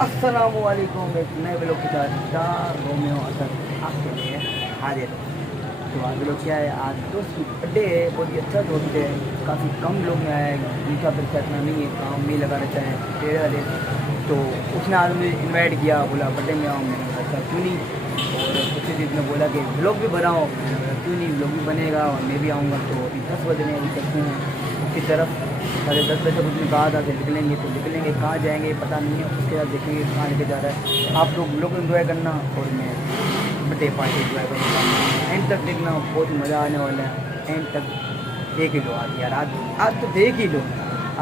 अस्सलामुअलैकुम। एक नए ब्लॉग के साथ रोमियो असद आपके लिए हाजिर। तो आज लोग क्या है, आज दोस्त की बर्थडे है। बहुत ही अच्छा दोस्त है, काफ़ी कम लोग में आया है, उनका पैसा इतना नहीं है, काम नहीं लगा रहता है टेढ़े वाले। तो उसने आज मुझे इन्वाइट किया, बोला बर्थडे में आओ। मैंने बोला अच्छा क्यों नहीं। और कुछ दिन ने बोला कि ब्लॉग भी बनाओ। मैंने बोला क्यों नहीं, ब्लॉग भी बनेगा और मैं भी आऊँगा। तो अभी 10 बजने अभी चलते हैं उसकी तरफ। 10:30 बजे उसने कहा था कि निकलेंगे, तो निकलेंगे कहाँ जाएंगे पता नहीं है। उसके बाद देखेंगे कहाँ लेके जा रहा है। आप लोग एंजॉय करना और मैं बर्थडे पार्टी एंजॉय करूँगा। एंड तक देखना, बहुत मज़ा आने वाला है। एंड तक देख ही लो आज यार, आज तो देख ही लो,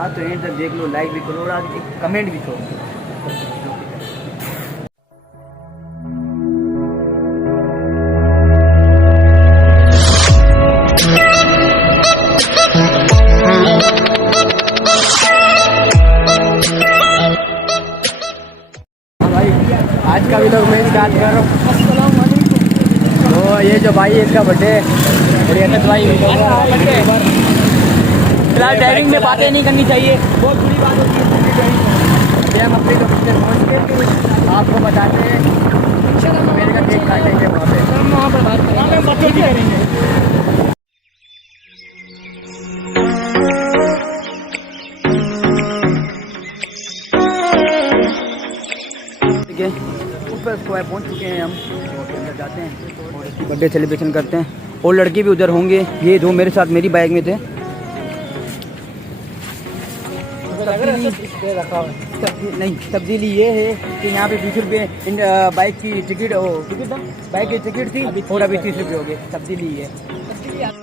आज तो एंड तक देख लो, लाइक भी करो और आज एक कमेंट भी छोड़ दो। आज का भी लोग मैं स्टार्ट कर रहा हूँ। तो ये जो भाई है इसका बर्थडे बड़ी अच्छा भाई। फिलहाल ड्राइविंग में बातें नहीं करनी चाहिए, बहुत बुरी बात होती है। हम अपनी लोकेशन पहुँच के आपको बताते हैं, मेरे का केक काटेंगे वहाँ पर बात करेंगे। ऊपर स्क्वायर पहुँच चुके हैं हम, और अंदर जाते हैं और इसकी बर्थडे सेलिब्रेशन करते हैं। और लड़के भी उधर होंगे, ये दो मेरे साथ मेरी बाइक में थे। नहीं, तब्दीली ये है कि यहाँ पे 20 रुपये बाइक की टिकट बाइक की टिकट थी और अभी 30 रुपये हो गए। तब्दीली है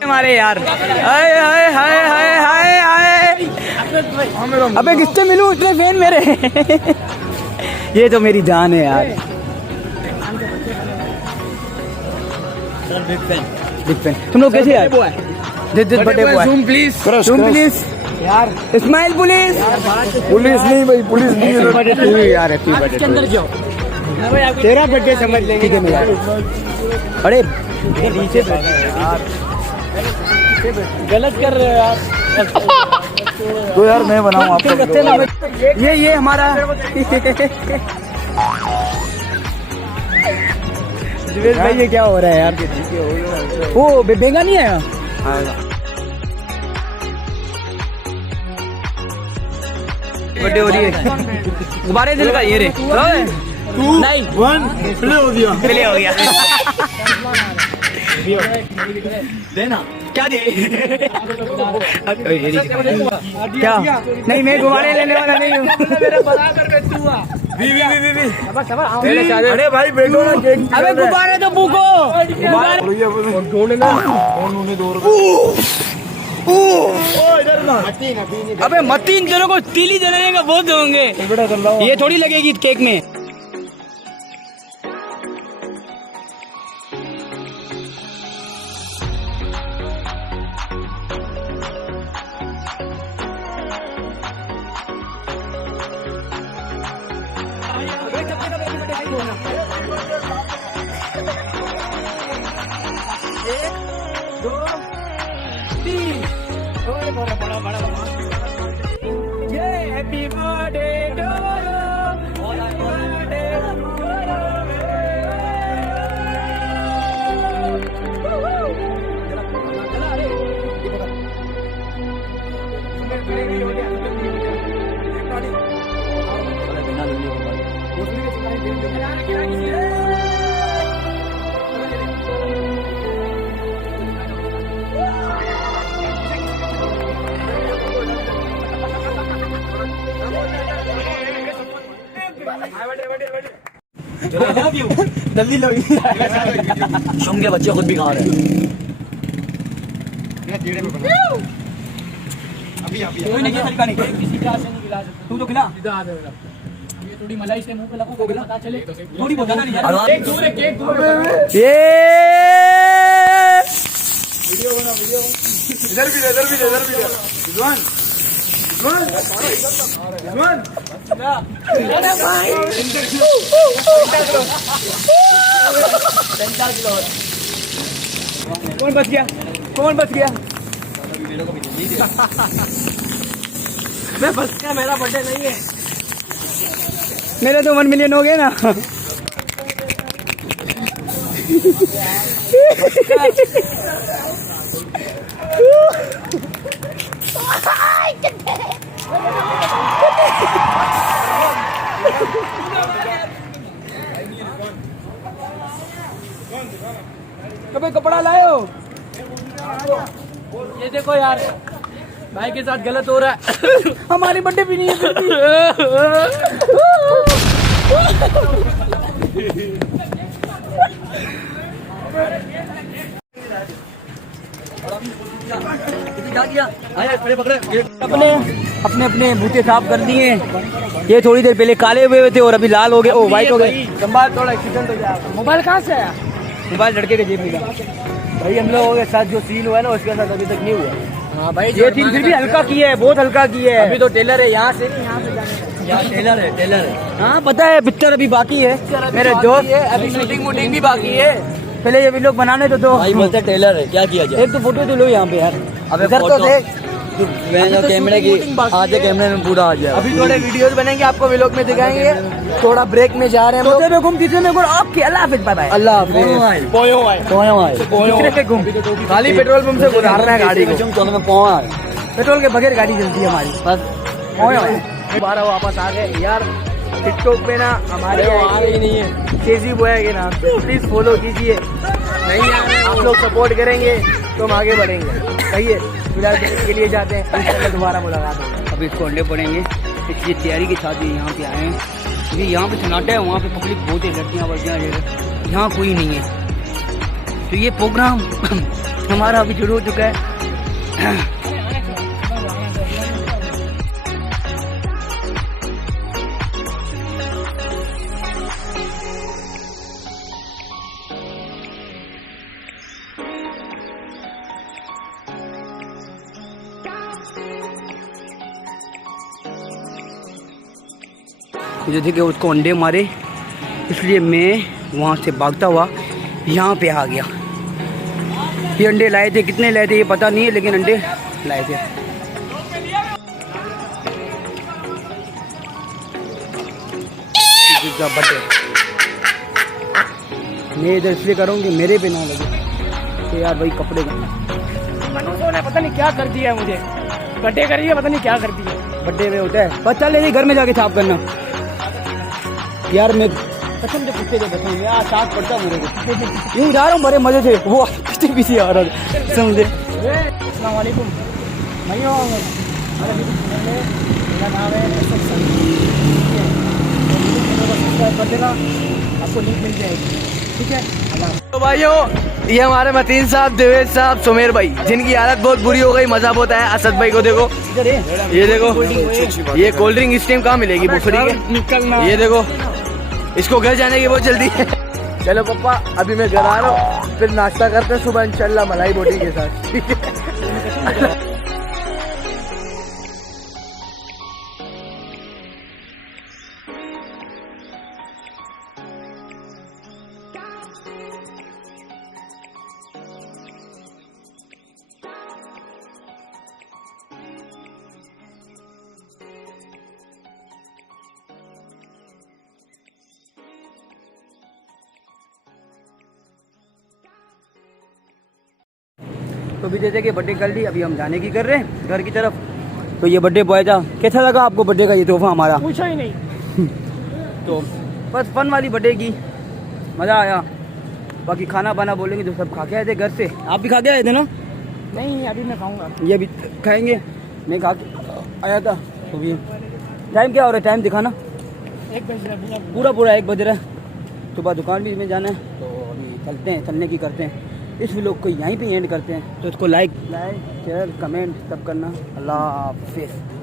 हमारे यार। हाय हाय हाय हाय हाय हाय, अबे किससे मिलूं, इतने फैन मेरे। ये तो मेरी जान है यार, बिग फैन। तुम लोग कैसे यार? This birthday boy, zoom please यार, स्माइल पुलिस नहीं भाई, पुलिस नहीं यार। हैप्पी बर्थडे के अंदर जाओ, तेरा बर्थडे समझ लेंगे। ठीक है मैं यार, अरे नीचे यार, गलत कर रहे हो यार। तो यार मैं बनाऊं आपको, ये हमारा दिवेश भाई, ये क्या हो रहा है यार? वो बेगा नहीं आया। बर्थडे हो रही है, गुब्बारे दिल का ये रे। 2 नहीं 1 प्ले हो गया देना क्या दे क्या? नहीं, मैं गुब्बारे लेने वाला नहीं हूँ। अरे भाई बैठो ना, अबे गुब्बारे तो भूखो। अबे मतीन जनों को तीली जलाने का बहुत होंगे, ये थोड़ी लगेगी केक में। Happy birthday to you, happy birthday जल्दी लो, शुम के बच्चे खुद भी खा रहे हैं। कोई नहीं, तरीका नहीं, किसी क्लास से नहीं खिला सकते। तू तो खिला, ये थोड़ी मलाई से मुंह पे लगो, को पता चले थोड़ी बहुत नहीं यार। केक दूर है, केक दूर है। ये वीडियो बना, वीडियो इधर भी रिजवान कौन बच गया? मैं बस गया, मेरा बर्थडे नहीं है। मेरे तो 1 मिलियन हो गए ना। कभी कपड़ा लाए हो? ये देखो यार, भाई के साथ गलत हो रहा है। हमारी बर्थडे भी नहीं है फिर भी। क्या किया? अपने अपने अपने बूते साफ कर दिए। ये थोड़ी देर पहले काले हुए थे और अभी लाल हो गए, ओ व्हाइट हो गए। संभाल, थोड़ा एक्सीडेंट हो जाएगा। मोबाइल कहाँ से आया? मोबाइल लड़के के जेब में था। भाई हम लोगों के साथ जो सीन हुआ है ना उसके साथ अभी तक नहीं हुआ। हाँ भाई, ये सीन फिर भी हल्का किया है, बहुत हल्का किया है। अभी तो टेलर है, यहाँ से नहीं, यहाँ से जाने का। यहाँ टेलर है, टेलर है। हाँ पता है, पिक्चर अभी बाकी है मेरे दोस्त। अभी शूटिंग वूटिंग भी बाकी है। पहले ये वीडियो बनाने तो दो। भाई बोलते टेलर है, क्या किया जाए? एक तो फोटो तो लो यहाँ पे यार। अबे इधर तो फोटो- देख। तो कैमरे की आधे कैमरे में पूरा आ जाए। अभी थोड़े वीडियोस बनेंगे, आपको व्लॉग में दिखाएंगे। थोड़ा ब्रेक में जा रहे हैं हम लोग। सोते घूम तीसरे में गुण आपके अल्लाह हाफिज, बाय बाय। अल्लाह हाफिज। पोयो आए। तीसरे पे घूम। खाली पेट्रोल पंप से उतारना है गाड़ी को। पेट्रोल के बगैर गाड़ी चलती है हमारी। बस दोबारा वापस आ गए यार। टिकटॉक पे ना हमारे आ गई नहीं है, केजी बॉय के नाम से प्लीज फॉलो कीजिए। नहीं आप लोग सपोर्ट करेंगे तो हम आगे बढ़ेंगे। सही है, फिलहाल के लिए जाते हैं, इंशाल्लाह दोबारा मुलाकात होगी। अभी इसको अंडे पड़ेंगे, इसलिए तैयारी के साथ ही यहाँ पे आए हैं। अभी यहाँ पे सन्नाटा है, वहाँ पे पब्लिक बहुत है, लड़कियाँ वर्कियाँ, यहाँ कोई नहीं है। तो ये प्रोग्राम हमारा अभी शुरू हो चुका है। जो थे कि उसको अंडे मारे, इसलिए मैं वहाँ से भागता हुआ यहाँ पे आ गया। ये अंडे लाए थे, कितने लाए थे ये पता नहीं है, लेकिन अंडे लाए थे। बर्थडे मैं इधर इसलिए करूँगी मेरे पे ना लगे तो यार भाई कपड़े मनोजों ने पता नहीं क्या कर दिया है मुझे। बर्थडे करिए, पता नहीं क्या कर दिया। बर्थडे में होता है। बस चल ले घर में जाके साफ करना यार। मैं कसम से कुत्ते के बता मैं आज साफ पड़ता मेरे को। यूँ जा रहा हूँ बड़े मजे से, वो पीछे पीछे आ रहा था समझे। अस्सलाम वालेकुम भाइयों, मेरा नाम है सब्सक्राइब कर देना, आपको लिंक मिल जाएगी। ठीक है, तो भाइयों ये हमारे मतीन साहब, देवेश साहब, सुमेर भाई, जिनकी हालत बहुत बुरी हो गई। मजा बहुत आया। असद भाई को देखो, ये देखो, ये कोल्ड ड्रिंक इस टाइम कहाँ मिलेगी बुफरी के? निकलना। ये देखो, इसको घर जाने की बहुत जल्दी है। चलो पापा, अभी मैं घर आ रहा हूँ, फिर नाश्ता करते हैं सुबह इंशाल्लाह मलाई बोटी के साथ। ठीक है। तो भी जैसे कि बर्थडे कर ली, अभी हम जाने की कर रहे हैं घर की तरफ। तो ये बर्थडे बॉय था, कैसा लगा आपको बर्थडे का ये तोहफा हमारा? पूछा ही नहीं। तो बस फन वाली बर्थडे की, मज़ा आया। बाकी खाना पाना बोलेंगे तो सब खा के आए थे घर से। आप भी खा के आए थे ना? नहीं, अभी मैं खाऊंगा। ये भी खाएंगे, मैं खा के आया था। तो भी टाइम क्या हो रहा है, टाइम दिखाना। 1 बज रहा है, पूरा 1 बज रहा है। सुबह दुकान भी में जाना है, तो अभी चलते हैं, चलने की करते हैं। इस व्लॉग को यहीं पे एंड करते हैं। तो इसको लाइक शेयर कमेंट सब करना। अल्लाह हाफिज़।